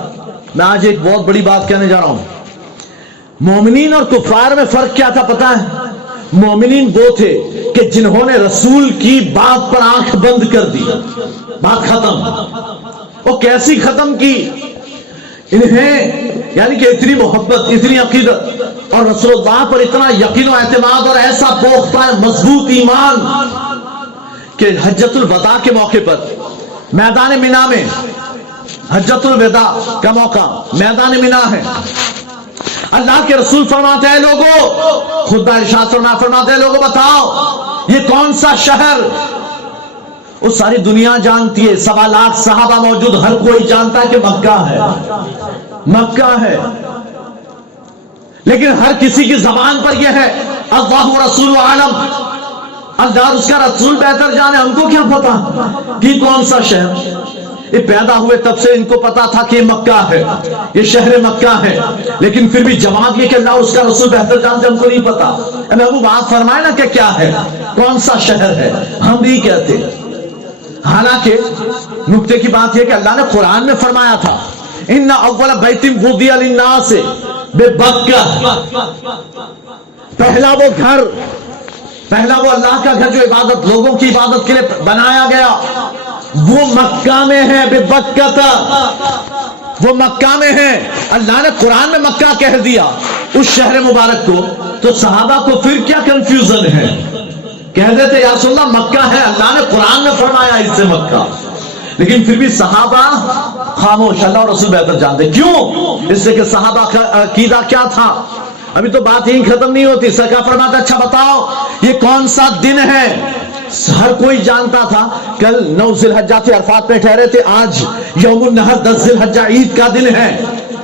میں آج ایک بہت بڑی بات کہنے جا رہا ہوں. مومنین اور کفار میں فرق کیا تھا پتہ ہے؟ مومنین وہ تھے کہ جنہوں نے رسول کی بات پر آنکھ بند کر دی، بات ختم. وہ کیسی ختم کی؟ انہیں یعنی کہ اتنی محبت، اتنی عقیدت اور رسول اللہ پر اتنا یقین و اعتماد اور ایسا پختہ مضبوط ایمان کہ حجۃ الوداع کے موقع پر میدان مینا میں، حجۃ الوداع کا موقع میدان مینا ہے، اللہ کے رسول فرماتے ہیں لوگوں، خود ارشاد فرماتے ہیں لوگوں بتاؤ یہ کون سا شہر؟ وہ ساری دنیا جانتی ہے، 1.25 لاکھ صحابہ موجود، ہر کوئی جانتا ہے کہ مکہ ہے، مکہ ہے. لیکن ہر کسی کی زبان پر یہ ہے اللہ و رسول عالم، اللہ اس کا رسول بہتر جانے، ہم کو کیا پتا کہ کون سا شہر. یہ پیدا ہوئے تب سے ان کو پتا تھا کہ مکہ ہے، یہ شہر مکہ ہے، لیکن پھر بھی جواب یہ کہ اللہ اس کا رسول بہتر جانتے، ہم کو نہیں پتا. محبوب بات فرمائے نا کہ کیا ہے، کون سا شہر ہے، ہم نہیں کہتے. حالانکہ نکتے کی بات یہ کہ اللہ نے قرآن میں فرمایا تھا ان اول بیت وضع للناس ببکہ، پہلا وہ گھر، پہلا وہ اللہ کا گھر جو عبادت، لوگوں کی عبادت کے لیے بنایا گیا وہ مکہ میں ہے، ببکہ، وہ مکہ میں ہے. اللہ نے قرآن میں مکہ کہہ دیا اس شہر مبارک کو، تو صحابہ کو پھر کیا کنفیوژن ہے؟ کہہ دیتے یا رسول اللہ مکہ ہے، اللہ نے قرآن میں فرمایا اس سے مکہ. لیکن پھر بھی صحابہ خاموش، اللہ اور رسول بہتر جانتے. کیوں؟ اس سے کہ صحابہ کا عقیدہ کیا تھا. ابھی تو بات ہی ختم نہیں ہوتی. سرکار فرماتا اچھا بتاؤ یہ کون سا دن ہے؟ ہر کوئی جانتا تھا کل 9 ذی الحجہ تھے، عرفات میں ٹھہرے تھے. آج یوم النحر 10 ذی الحجہ عید کا دن ہے،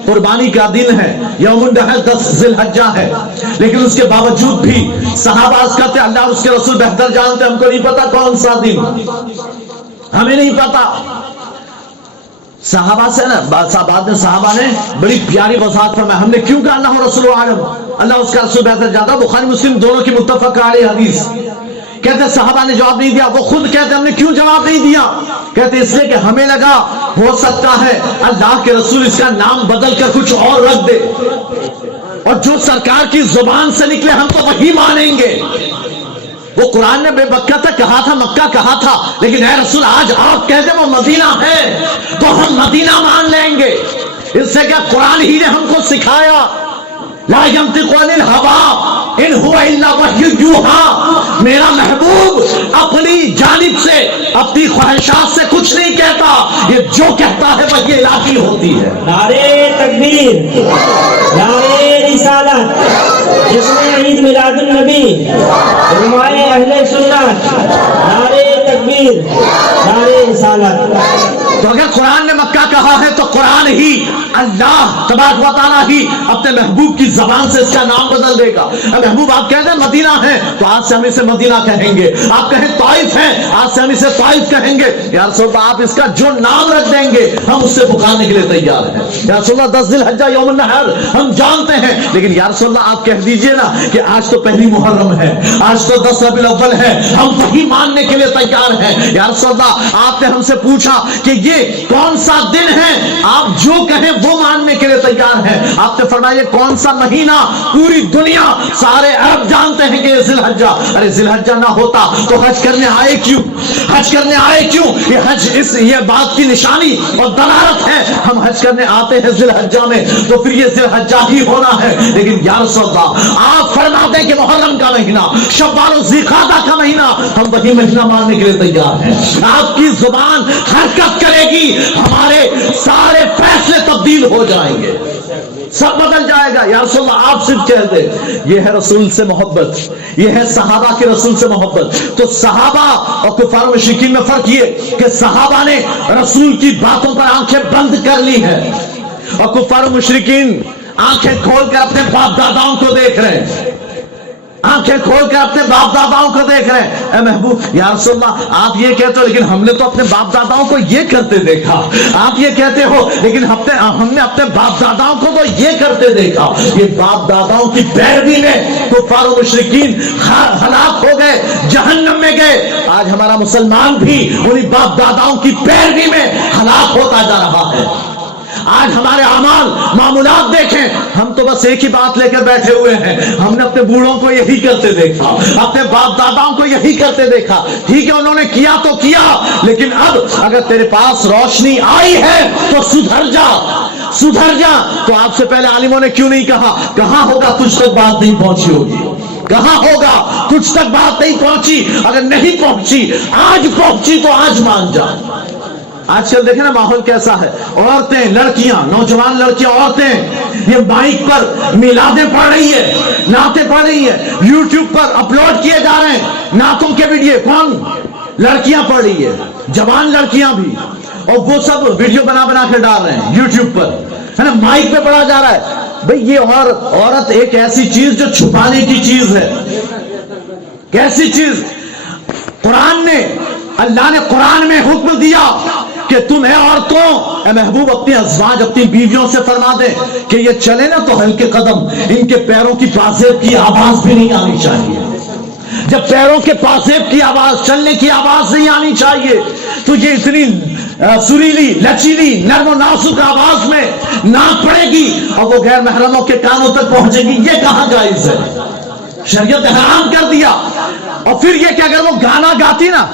قربانی کا دن ہے. یوم النحر 10 ذی الحجہ ہے. لیکن اس کے باوجود بھی صحابہ عرض کرتے اللہ اور اس کے رسول بہتر جانتے، ہم کو نہیں پتا کون سا دن، ہمیں نہیں پتا. صحابہ سے نا بعد میں صحابہ نے بڑی پیاری وضاحت فرمایا. ہم نے کیوں کہا اللہ رسول عالم، اللہ اس کا رسول بہتر جانتا. بخاری مسلم دونوں کی متفق علیہ حدیث. کہتے صحابہ نے جواب نہیں دیا. وہ خود کہتے ہم نے کیوں جواب نہیں دیا؟ کہتے اس لیے کہ ہمیں لگا ہو سکتا ہے اللہ کے رسول اس کا نام بدل کر کچھ اور رکھ دے، اور جو سرکار کی زبان سے نکلے ہم تو وہی مانیں گے. وہ قرآن نے بے مکہ تک کہا تھا، مکہ کہا تھا، لیکن اے رسول آج آپ کہتے وہ مدینہ ہے تو ہم مدینہ مان لیں گے. اس سے کیا قرآن ہی نے ہم کو سکھایا لا ينطق عن الهوى ان هو الا وحی یوحی. میرا محبوب اپنی جانب سے اپنی خواہشات سے کچھ نہیں کہتا، یہ جو کہتا ہے وحی الہی ہوتی ہے. نعرے تکبیر، نعرے رسالت، جشن عید میلاد النبی، علمائے اہل سنت، نعرے تکبیر، نعرے رسالت. تو اگر قرآن نے مکہ کہا ہے تو قرآن ہی اللہ تبارک و تعالیٰ ہی اپنے محبوب کی زبان سے اس کا نام بدل دے گا. محبوب آپ کہتے ہیں مدینہ ہے تو آج سے ہم اسے مدینہ کہیں گے. آپ کہیں طائف ہے آج سے ہم اسے طائف کہیں گے. یا رسول اللہ آپ اس کا جو نام رکھ دیں گے ہم اس سے پکارنے کے لیے تیار ہیں. یا رسول اللہ 10 ذی الحجہ یوم النحر ہم جانتے ہیں، لیکن یا رسول اللہ آپ کہہ دیجئے نا کہ آج تو پہلی محرم ہے، آج تو 10 ربیع الاول ہے، ہم وہی ماننے کے لیے تیار ہیں. یا رسول اللہ آپ نے ہم سے پوچھا کہ یہ کون سا دن ہے، آپ جو کہیں وہ ماننے کے لیے تیار ہیں. آپ نے فرمایا کون سا مہینہ، پوری دنیا سارے عرب جانتے ہیں کہ یہ ذی الحجہ. ارے ذی الحجہ نہ ہوتا تو حج کرنے آئے کیوں؟ حج کرنے آئے کیوں؟ یہ حج یہ بات کی نشانی اور دلالت ہے ہم حج کرنے آتے ہیں ذی الحجہ میں، تو پھر یہ ذی الحجہ ہی ہونا ہے. لیکن یا رسول اللہ آپ فرماتے ہیں کہ محرم کا مہینہ، شوال و ذی قعدہ کا مہینہ، ہم وہی مہینہ ماننے کے لیے تیار ہیں. آپ کی زبان حرکت کرے گی، ہمارے سارے فیصلے تبدیل ہو جائیں گے، سب بدل جائے گا. یا رسول اللہ آپ صرف کہہ دیں یہ ہے رسول سے محبت، یہ ہے صحابہ کے رسول سے محبت. تو صحابہ اور کفار و مشرکین میں فرق یہ کہ صحابہ نے رسول کی باتوں پر آنکھیں بند کر لی ہیں، اور کفار و مشرکین آنکھیں کھول کر اپنے باپ داداؤں کو دیکھ رہے ہیں، آنکھیں کھول کر اپنے باپ داداؤں کو دیکھ رہے ہیں. اے محبوب یا رسول اللہ آپ یہ کہتے ہو لیکن ہم نے تو اپنے باپ داداؤں کو یہ کرتے دیکھا. آپ یہ کہتے ہو لیکن ہم نے اپنے باپ داداؤں کو تو یہ کرتے دیکھا. یہ باپ داداؤں کی پیروی میں کفار و مشرکین ہلاک ہو گئے، جہنم میں گئے. آج ہمارا مسلمان بھی انہی باپ داداؤں کی پیروی میں ہلاک ہوتا جا رہا ہے. آج ہمارے اعمال معمولات دیکھیں، ہم تو بس ایک ہی بات لے کر بیٹھے ہوئے ہیں. ہم نے اپنے بوڑھوں کو یہی کرتے دیکھا، اپنے باپ داداؤں کو یہی کرتے دیکھا. ٹھیک ہے انہوں نے کیا تو کیا، لیکن اب اگر تیرے پاس روشنی آئی ہے تو سدھر جا، سدھر جا. تو آپ سے پہلے عالموں نے کیوں نہیں کہا کہاں ہوگا تجھ تک بات نہیں پہنچی ہوگی، کہاں ہوگا تجھ تک بات نہیں پہنچی. اگر نہیں پہنچی آج پہنچی تو آج مان جا. آج کل دیکھیں نا ماحول کیسا ہے. عورتیں، لڑکیاں، نوجوان لڑکیاں، عورتیں یہ مائک پر میلادیں پڑھ رہی ہے، نعتیں پڑھ رہی ہے، یوٹیوب پر اپلوڈ کیے جا رہے ہیں نعتوں کے ویڈیو. کون؟ لڑکیاں پڑھ رہی ہے، جوان لڑکیاں بھی، اور وہ سب ویڈیو بنا بنا کے ڈال رہے ہیں یوٹیوب پر، ہے نا، مائک پہ پڑھا جا رہا ہے. بھئی یہ عورت ایک ایسی چیز جو چھپانے کی چیز ہے. کیسی چیز؟ قرآن نے، اللہ نے قرآن میں حکم دیا کہ تم اے عورتوں، اے محبوب اپنی ازواج، اپنی بیویوں سے فرما دیں کہ یہ چلے نا تو ہلکے قدم، ان کے پیروں کی پازیب کی آواز بھی نہیں آنی چاہیے. جب پیروں کے پازیب کی آواز، چلنے کی آواز نہیں آنی چاہیے تو یہ اتنی سریلی، لچیلی، نرم و نازک آواز میں نعت پڑے گی اور وہ غیر محرموں کے کانوں تک پہنچے گی. یہ کہاں جائز ہے؟ شریعت حرام کر دیا. اور پھر یہ کہ اگر وہ گانا گاتی نا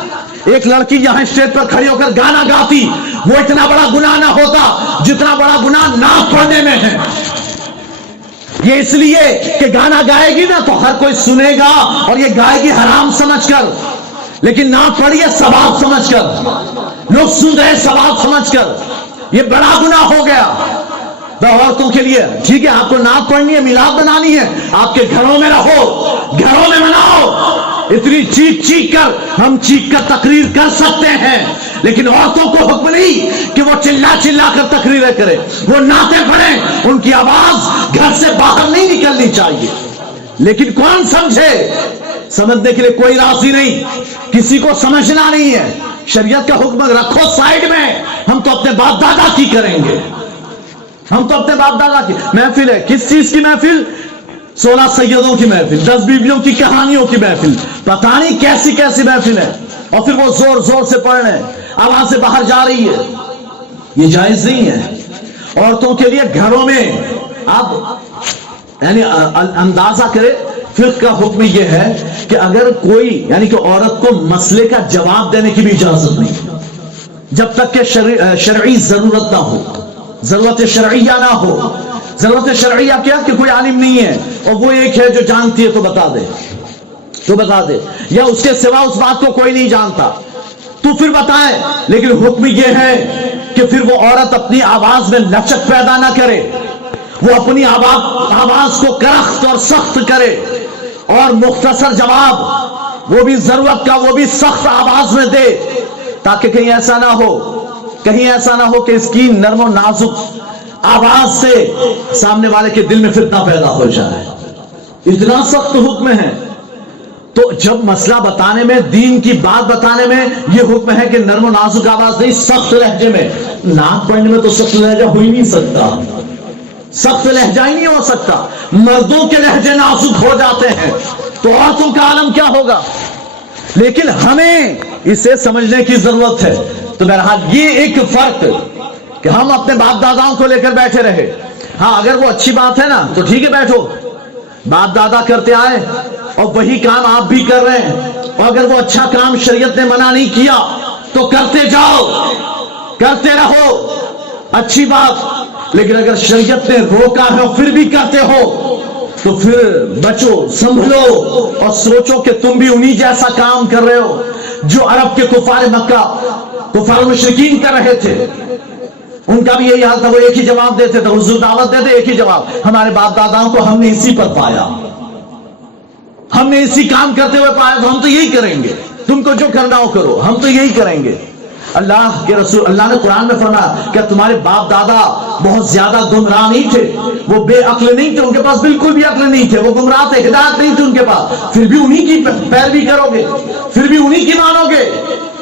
ایک لڑکی یہاں اسٹیج پر کھڑی ہو کر گانا گاتی، وہ اتنا بڑا گناہ نہ ہوتا جتنا بڑا گناہ نعت پڑھنے میں ہے۔ یہ اس لیے کہ گانا گائے گی نا تو ہر کوئی سنے گا اور یہ گائے گی حرام سمجھ کر، لیکن نعت پڑھی ہے ثواب سمجھ کر، لوگ سن رہے ثواب سمجھ کر، یہ بڑا گناہ ہو گیا۔ عورتوں کے لیے ٹھیک ہے، آپ کو نعت پڑھنی ہے، میلاد بنانی ہے، آپ کے گھروں میں رہو، گھروں میں مناؤ۔ اتنی چیخ چیخ کر ہم چیخ کر تقریر کر سکتے ہیں، لیکن عورتوں کو حکم نہیں کہ وہ چلا چلا کر تقریریں کریں، وہ نعتیں پڑھیں، ان کی آواز گھر سے باہر نہیں نکلنی چاہیے۔ لیکن کون سمجھے؟ سمجھنے کے لیے کوئی راضی نہیں، کسی کو سمجھنا نہیں ہے۔ شریعت کا حکم رکھو سائیڈ میں، ہم تو اپنے باپ دادا کی کریں گے، ہم تو اپنے باپ دادا کی محفل ہے۔ کس چیز کی محفل؟ 16 سیدوں کی محفل، 10 بیویوں کی کہانیوں کی محفل، پتہ نہیں کیسی کیسی محفل ہے، اور پھر وہ زور زور سے پڑھ رہے ہیں، آوازیں باہر جا رہی ہے۔ یہ جائز نہیں ہے۔ عورتوں کے لیے گھروں میں آپ یعنی اندازہ کرے، فقہ کا حکم یہ ہے کہ اگر کوئی یعنی کہ عورت کو مسئلے کا جواب دینے کی بھی اجازت نہیں، جب تک کہ شرعی ضرورت نہ ہو، ضرورت شرعیہ نہ ہو۔ ضرورت شرعیہ کیا کہ کوئی عالم نہیں ہے اور وہ ایک ہے جو جانتی ہے تو بتا دے، تو بتا دے، یا اس کے سوا اس بات کو کوئی نہیں جانتا تو پھر بتائے۔ لیکن حکم یہ ہے کہ پھر وہ عورت اپنی آواز میں لچک پیدا نہ کرے، وہ اپنی آواز کو کرخت اور سخت کرے، اور مختصر جواب وہ بھی ضرورت کا، وہ بھی سخت آواز میں دے، تاکہ کہیں ایسا نہ ہو، کہیں ایسا نہ ہو کہ اس کی نرم و نازک آواز سے سامنے والے کے دل میں فتنہ پیدا ہو جائے۔ اتنا سخت حکم ہے۔ تو جب مسئلہ بتانے میں، دین کی بات بتانے میں یہ حکم ہے کہ نرم و نازک آواز نہیں، سخت لہجے میں۔ نعت پڑھنے میں تو سخت لہجہ ہو ہی نہیں سکتا، سخت لہجہ ہی نہیں ہو سکتا۔ مردوں کے لہجے نازک ہو جاتے ہیں تو عورتوں کا عالم کیا ہوگا؟ لیکن ہمیں اسے سمجھنے کی ضرورت ہے۔ تو بہرحال یہ ایک فرق کہ ہم اپنے باپ داداؤں کو لے کر بیٹھے رہے، ہاں اگر وہ اچھی بات ہے نا تو ٹھیک ہے، بیٹھو، باپ دادا کرتے آئے اور وہی کام آپ بھی کر رہے ہیں، اور اگر وہ اچھا کام شریعت نے منع نہیں کیا تو کرتے جاؤ، کرتے رہو، اچھی بات۔ لیکن اگر شریعت نے روکا ہے اور پھر بھی کرتے ہو تو پھر بچو، سنبھلو اور سوچو کہ تم بھی انہی جیسا کام کر رہے ہو جو عرب کے کفار مکہ، کفار مشرکین کر رہے تھے۔ ان کا بھی یہی حال تھا، وہ ایک ہی جواب دیتے تھے، حضور دعوت دیتے ایک ہی جواب۔ ہمارے باپ داداؤں کو ہم نے اسی پر پایا، ہم نے اسی کام کرتے ہوئے پایا، تو ہم تو یہی کریں گے، تم کو جو کرنا ہو کرو، ہم تو یہی کریں گے۔ اللہ کے رسول، اللہ نے قرآن میں فرمایا کہ تمہارے باپ دادا بہت زیادہ گمراہ نہیں تھے، وہ بے عقل نہیں تھے، ان کے پاس بالکل بھی عقل نہیں تھے، وہ گمراہ تھے، ہدایت نہیں تھی ان کے پاس، پھر بھی انہی کی پیروی کرو گے، پھر بھی انہی کی مانو گے۔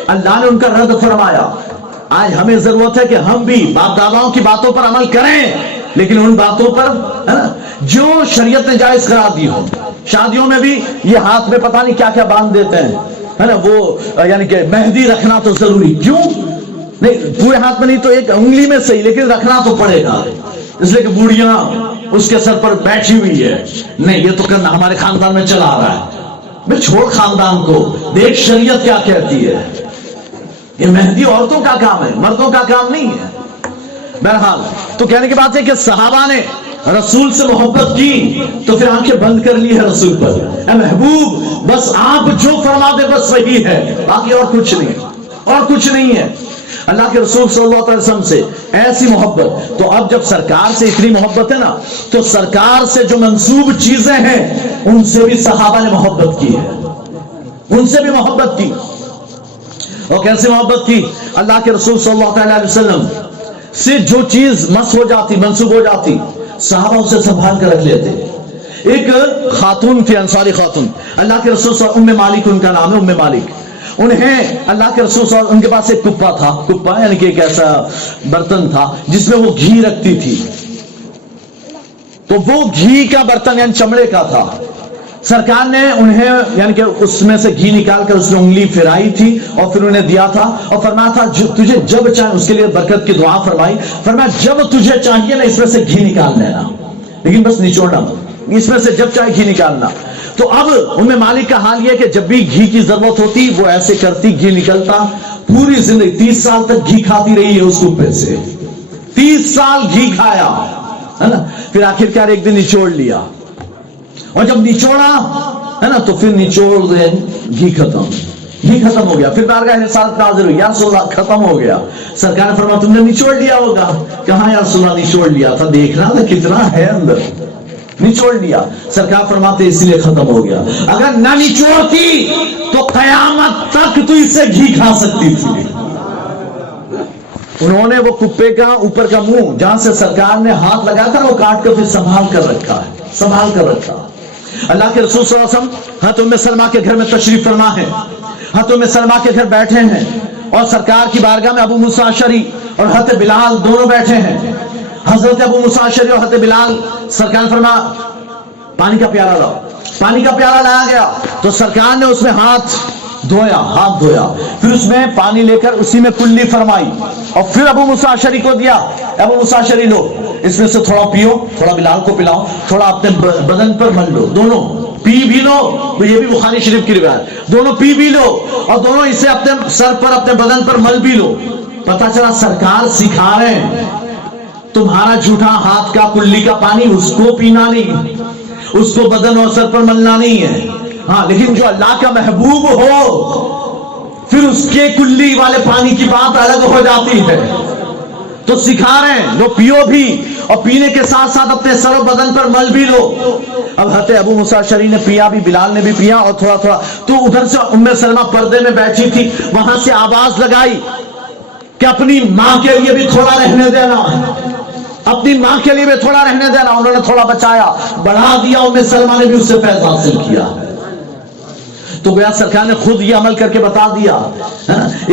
اللہ نے ان کا رد فرمایا۔ آج ہمیں ضرورت ہے کہ ہم بھی باپ داداؤں کی باتوں پر عمل کریں، لیکن ان باتوں پر ہے نا جو شریعت نے جائز قرار دی ہو۔ شادیوں میں بھی یہ ہاتھ میں پتہ نہیں کیا کیا باندھ دیتے ہیں، ہے نا، وہ یعنی کہ مہندی رکھنا تو ضروری، کیوں نہیں؟ پورے ہاتھ میں نہیں تو ایک انگلی میں صحیح، لیکن رکھنا تو پڑے گا، اس لیے کہ بوڑھیاں اس کے سر پر بیٹھی ہوئی ہے، نہیں یہ تو کرنا ہمارے خاندان میں چلا آ رہا ہے۔ میں چھوڑ خاندان کو، دیکھ شریعت کیا کہتی ہے۔ یہ مہندی عورتوں کا کام ہے، مردوں کا کام نہیں ہے۔ بہرحال تو کہنے کی بات ہے کہ صحابہ نے رسول سے محبت کی تو پھر آنکھیں بند کر لی ہے رسول پر، اے محبوب بس آپ جو فرما دے بس وہی ہے، باقی اور کچھ نہیں، اور کچھ نہیں ہے۔ اللہ کے رسول صلی اللہ علیہ وسلم سے ایسی محبت، تو اب جب سرکار سے اتنی محبت ہے نا تو سرکار سے جو منسوب چیزیں ہیں ان سے بھی صحابہ نے محبت کی ہے، ان سے بھی محبت کی۔ اور کیسے محبت کی؟ اللہ کے رسول صلی اللہ علیہ وسلم سے جو چیز مس ہو جاتی، منسوب ہو جاتی، صحابہ اسے سنبھال کر رکھ لیتے۔ ایک خاتون تھی، انصاری خاتون، اللہ کے رسول صلی اللہ علیہ وسلم، ام مالک ان کا نام ہے، ام مالک، انہیں اللہ کے رسول صلی اللہ علیہ وسلم ان کے پاس ایک کپا تھا، کپا یعنی کہ ایک ایسا برتن تھا جس میں وہ گھی رکھتی تھی، تو وہ گھی کا برتن یعنی چمڑے کا تھا۔ سرکار نے انہیں یعنی کہ اس میں سے گھی نکال کر اس میں انگلی پھرائی تھی اور پھر انہیں دیا تھا اور فرمایا تھا تجھے جب چاہے، اس کے لیے برکت کی دعا فرمائی، فرمایا جب تجھے چاہیے نا اس میں سے گھی نکال لینا، لیکن بس نچوڑنا، اس میں سے جب چاہے گھی نکالنا۔ تو اب ام مالک کا حال یہ کہ جب بھی گھی کی ضرورت ہوتی وہ ایسے کرتی, گھی نکلتا, پوری زندگی 30 سال تک گھی کھاتی رہی ہے اس کپے سے, 30 سال گھی کھایا ہے نا. پھر آخرکار ایک دن نچوڑ لیا, اور جب نچوڑا ہے نا تو پھر نچوڑ دے گھی ختم ہو گیا. پھر بارگاہ رسالت میں حاضر ہوئی, یا رسول اللہ ختم ہو گیا. سرکار نے فرمایا تم نے نچوڑ لیا ہوگا. کہاں یا رسول اللہ نچوڑ لیا تھا, دیکھنا تھا کتنا ہے اندر, نچوڑ لیا. سرکار فرماتے اس لیے ختم ہو گیا, اگر نہ نچوڑتی تو قیامت تک تو اس سے گھی کھا سکتی تھی. انہوں نے وہ کپے کا اوپر کا منہ جہاں سے سرکار نے ہاتھ لگایا تھا وہ کاٹ کر پھر سنبھال کر رکھا. اللہ کے رسول صلی اللہ علیہ وسلم حضرت ام سلمہ کے گھر میں تشریف فرما ہے. حضرت ام سلمہ کے گھر بیٹھے ہیں اور سرکار کی بارگاہ میں ابو موسیٰ اشعری اور حضرت بلال دونوں بیٹھے ہیں. حضرت ابو موسیٰ اشعری اور حضرت بلال, سرکار نے فرمایا پانی کا پیالہ لاؤ. پانی کا پیالہ لایا گیا تو سرکار نے اس میں ہاتھ دھویا, پھر اس میں پانی لے کر اسی میں کلی فرمائی اور پھر ابو موسیٰ اشعری کو دیا. ابو موسیٰ اشعری لو اس میں سے تھوڑا پیو, تھوڑا بلال کو پلاؤ, تھوڑا اپنے بدن پر مل لو, دونوں پی بھی لو. یہ بھی بخاری شریف کی روایت, دونوں پی بھی لو اور دونوں اسے اپنے سر پر اپنے بدن پر مل بھی لو. پتا چلا سرکار سکھا رہے ہیں تمہارا جھوٹا ہاتھ کا کلی کا پانی اس کو پینا نہیں, اس کو بدن اور سر پر ملنا نہیں ہے. ہاں لیکن جو اللہ کا محبوب ہو پھر اس کے کلی والے پانی کی بات الگ ہو جاتی ہے. تو سکھا رہے ہیں لو پیو بھی اور پینے کے ساتھ ساتھ اپنے سر و بدن پر مل بھی لو. اب حضرت ابو موسیٰ اشعری نے پیا بھی, بلال نے بھی پیا اور تھوڑا تھوڑا. تو ادھر سے ام سلمہ پردے میں بیٹھی تھی, وہاں سے آواز لگائی کہ اپنی ماں کے لیے بھی تھوڑا رہنے دینا, اپنی ماں کے لیے بھی تھوڑا رہنے دینا. انہوں نے تھوڑا بچایا, بڑھا دیا. ام سلمہ نے بھی اس سے فیض حاصل کیا. تو گویا سرکار نے خود یہ عمل کر کے بتا دیا.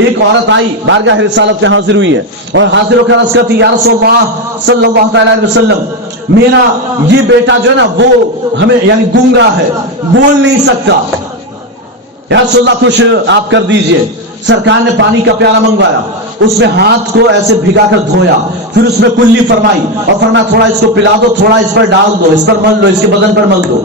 ایک عورت آئی بارگاہ رسالت میں حاضر ہوئی ہے اور حاضر ہو کر عرض کرتی یا رسول اللہ صلی اللہ علیہ وسلم, میرا یہ بیٹا جو ہے نا وہ ہمیں یعنی گونگا ہے, بول نہیں سکتا, یا رسول اللہ کچھ آپ کر دیجئے. سرکار نے پانی کا پیالہ منگوایا, اس میں ہاتھ کو ایسے بھگا کر دھویا, پھر اس میں کلی فرمائی اور فرمایا تھوڑا اس کو پلا دو, تھوڑا اس پر ڈال دو, اس پر مل دو, اس کے بدن پر مل دو.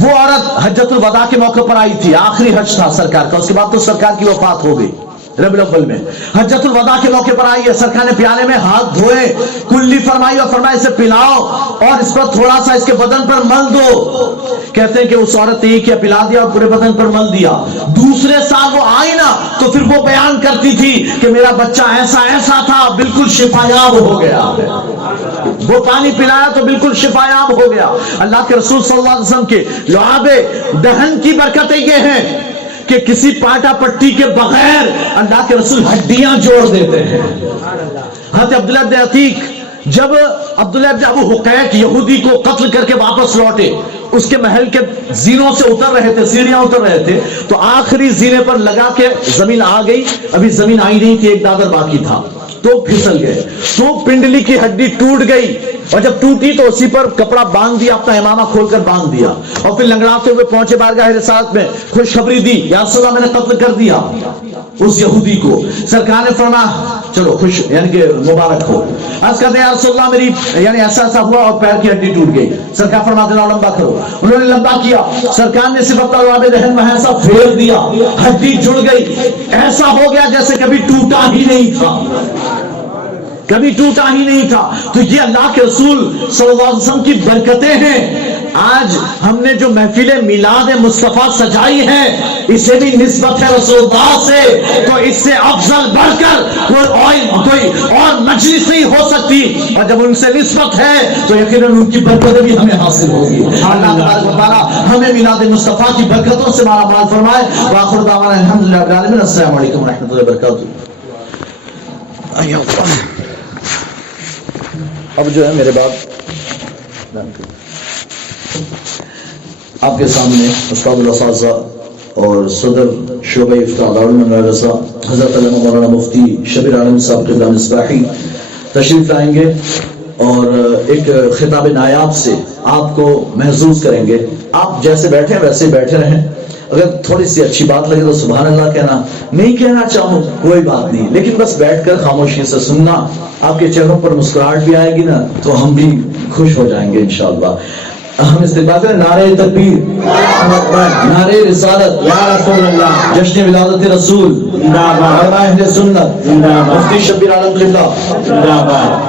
وہ عورت حجۃ الوداع کے موقع پر آئی تھی, آخری حج تھا سرکار کا, اس کے بعد تو سرکار کی وفات ہو گئی ربیع الاول میں. حجۃ الوداع کے موقع پر آئی ہے, سرکار نے پیالے میں ہاتھ دھوئے, کلی فرمائی اور فرمایا اسے پلاؤ اور اس پر تھوڑا سا اس کے بدن پر مل دو. کہتے ہیں کہ اس عورت نے ایک پلا دیا اور پورے بدن پر مل دیا. دوسرے سال وہ آئی نا تو پھر وہ بیان کرتی تھی کہ میرا بچہ ایسا تھا, بالکل شفایاب ہو گیا. وہ پانی پلایا تو بالکل شفایاب ہو گیا. اللہ کے رسول صلی اللہ علیہ وسلم کے لعاب دہن کی برکتیں یہ ہیں کہ کسی پاٹا پٹی کے بغیر اللہ کے رسول ہڈیاں جوڑ دیتے ہیں. حضرت عبداللہ بن عتیق جب عبداللہ بن ابو حقیق یہودی کو قتل کر کے واپس لوٹے, اس کے محل کے زینوں سے اتر رہے تھے, سیڑھیاں اتر رہے تھے, تو آخری زینے پر لگا کے زمین آ گئی, ابھی زمین آئی نہیں تھی, ایک دادر باقی تھا, تو پھسل گئے, تو پنڈلی کی ہڈی ٹوٹ گئی, اور جب ٹوٹی تو اسی پر کپڑا باندھ دیا, اپنا امامہ کھول کر باندھ دیا, اور پھر لنگڑاتے ہوئے پہنچے بارگاہ رسالت میں, خوشخبری دی یا رسول اللہ میں نے قتل کر دیا اس یہودی کو. سرکار نے فرمایا چلو خوش یعنی کہ مبارک ہو. عرض کرتے ہیں یا رسول اللہ میری یعنی ایسا ہوا اور پیر کی ہڈی ٹوٹ گئی. سرکار فرماتے ہیں لمبا کرو. انہوں نے لمبا کیا, سرکار نے صرف اپنا لعاب دہن میں ایسا پھیر دیا, ہڈی جڑ گئی, ایسا ہو گیا جیسے کبھی ٹوٹا ہی نہیں تھا, کبھی ٹوٹا ہی نہیں تھا. تو یہ اللہ کے رسول صلی اللہ علیہ وسلم کی برکتیں ہیں. آج ہم نے جو محفل میلاد مصطفیٰ سجائی ہے اسے بھی نسبت ہے رسول اللہ سے, تو اس سے افضل بڑھ کر کوئی اور مجلس نہیں ہو سکتی, اور جب ان سے نسبت ہے تو یقیناً ان کی برکتیں بھی ہمیں حاصل ہوگی. اللہ تبارک و تعالی ہمیں میلاد مصطفیٰ کی برکتوں سے مالا مال فرمائے. وآخر دعوانا الحمدللہ رب العالمین. السلام علیکم و رحمۃ اللہ وبرکاتہ. اب جو ہے میرے بعد آپ کے سامنے استاد الاساتذہ اور صدر شعبہ افتاء دارالعلوم مدرسہ حضرت علامہ مولانا مفتی شبیر عالم صاحب قبلہ مصباحی تشریف لائیں گے اور ایک خطاب نایاب سے آپ کو محظوظ کریں گے. آپ جیسے بیٹھے ہیں ویسے بیٹھے رہیں, اگر تھوڑی سی اچھی بات لگے تو سبحان اللہ کہنا, نہیں کہنا چاہوں کوئی بات نہیں, لیکن بس بیٹھ کر خاموشی سے سننا. آپ کے چہروں پر مسکراہٹ بھی آئے گی نا تو ہم بھی خوش ہو جائیں گے انشاءاللہ. ہم استقبال کریں نعرہ تکبیر، نعرہ رسالت، یا رسول اللہ جشن ولادت رسول، زندہ باد علماء اہل سنت، زندہ باد مفتی شبیر عالم قبلہ، زندہ باد